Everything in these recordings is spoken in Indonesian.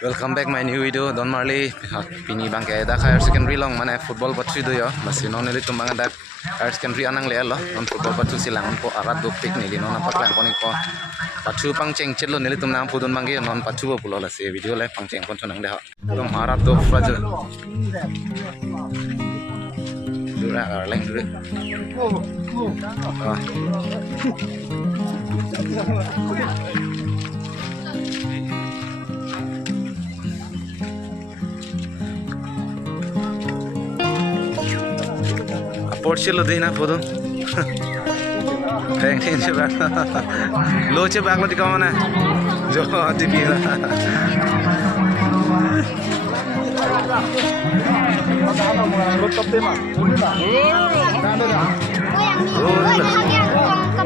Welcome back my new video. Don Marley pini bangke dak higher secondary long mana football patri do yo basi non nili tumbang dak higher secondary anang le lo non football patri silang po arat dok pik nili non apa klan poni ko patru pang ceng chet lo nili tumbang pudun bangke non patru pulo la se video le pang ceng pon chonang de ha tom arat dok fraja dura arleng dura Porsi lo deh na foto, pengen coba, lo coba aku di mana, jauh di bila.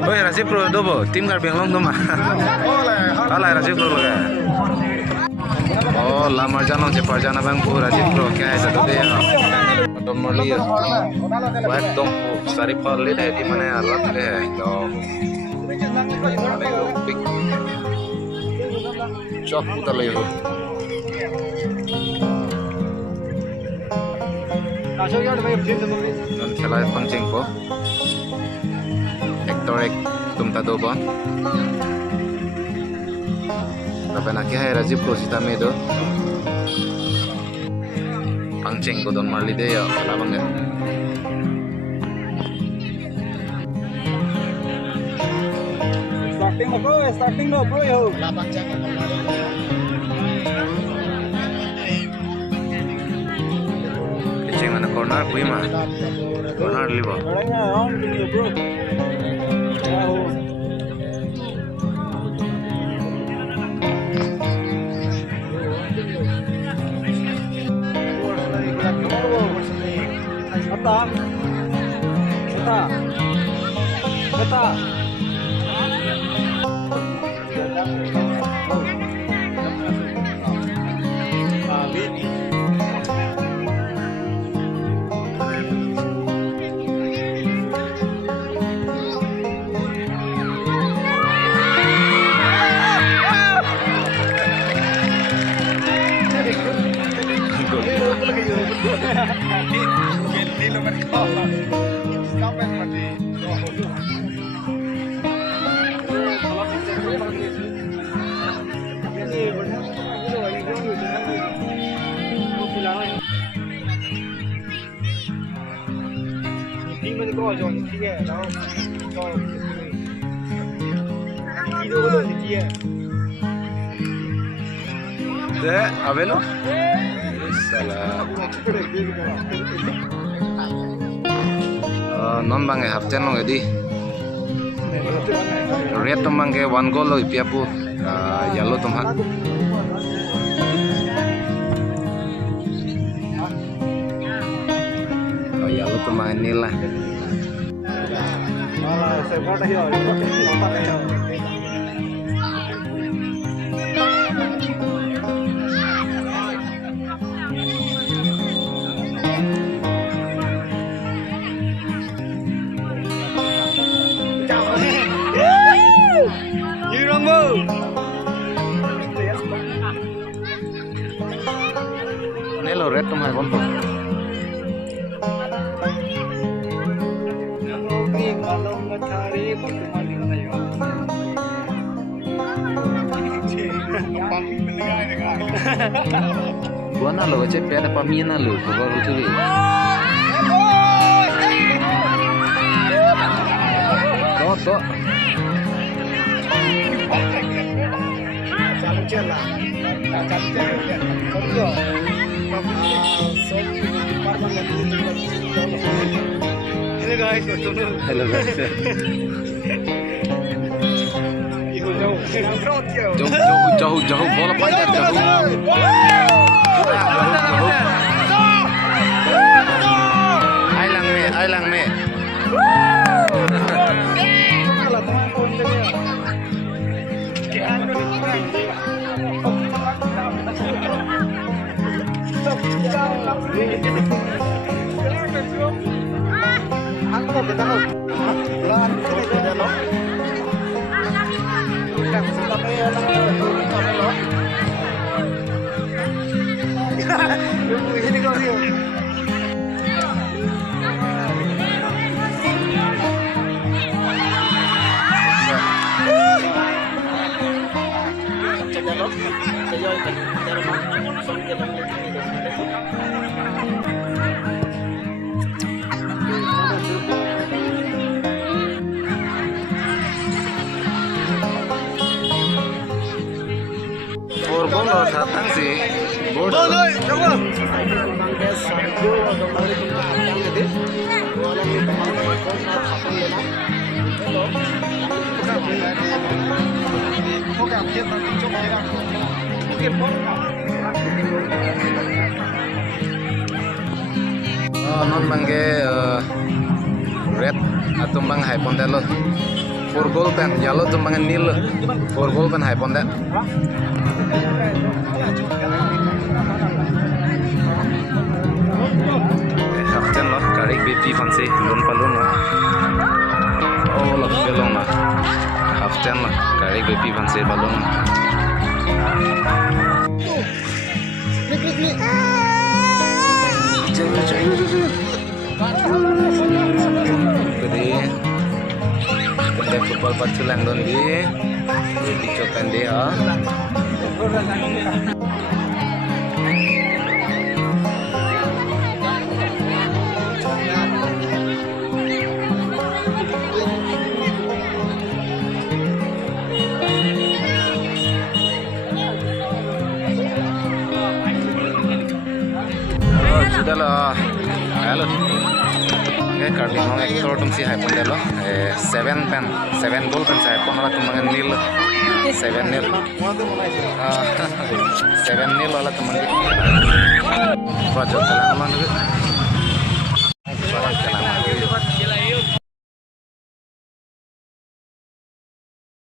Oh, Rajiv Pro dobo, tim karbing long doma. Alah Rajiv Pro loga. Oh, lamar janong cepar jana bang Pro Rajiv Pro, kayak itu deh. Don Marley एकदम सारी फल ले है दी मने अलग ले है एकदम चौक उतर ले हो नन खेला पंचिंग को एक्टर एक तुम ता दो बन tapi naknya hai Rajiv Pro sita medo pangceng ko Don Marley deh ya labang ya starting no bro yo labang ceng mana corner kui mah corner libo bro Kata Abe lo? Salah. Non bang haften lo edi. Red tom bang 1 goal lo ipiapu. Yellow tom ha. Oh yellow tom bang nil lah. Ini lo red tuh main konto. Buana lo aja piada pamina lo, baru tuh. Toto. Hello guys. Jauh bola panjang jauh. Ailang me. Ini kau dia. Four goal or datang sih. Bodoh. Coba. Non bangge red atau bang high pondet lo. Four goal pen yellow tuh bang nil. Four goal pen high pondet. Kapten lo karik BP fancy lun palun lo. Oh lo pelong lo. Kapten lo karik BP fancy balon. Jadi pendek football paculang don di copen dia. Sudah lah, halo. Oke, Carly mau ekspor tum si hypon deh lo. 7 goal kan saya pun lah temangan nil. 7 nil. 7 nil lah teman kita. Wajah kalah mana tu?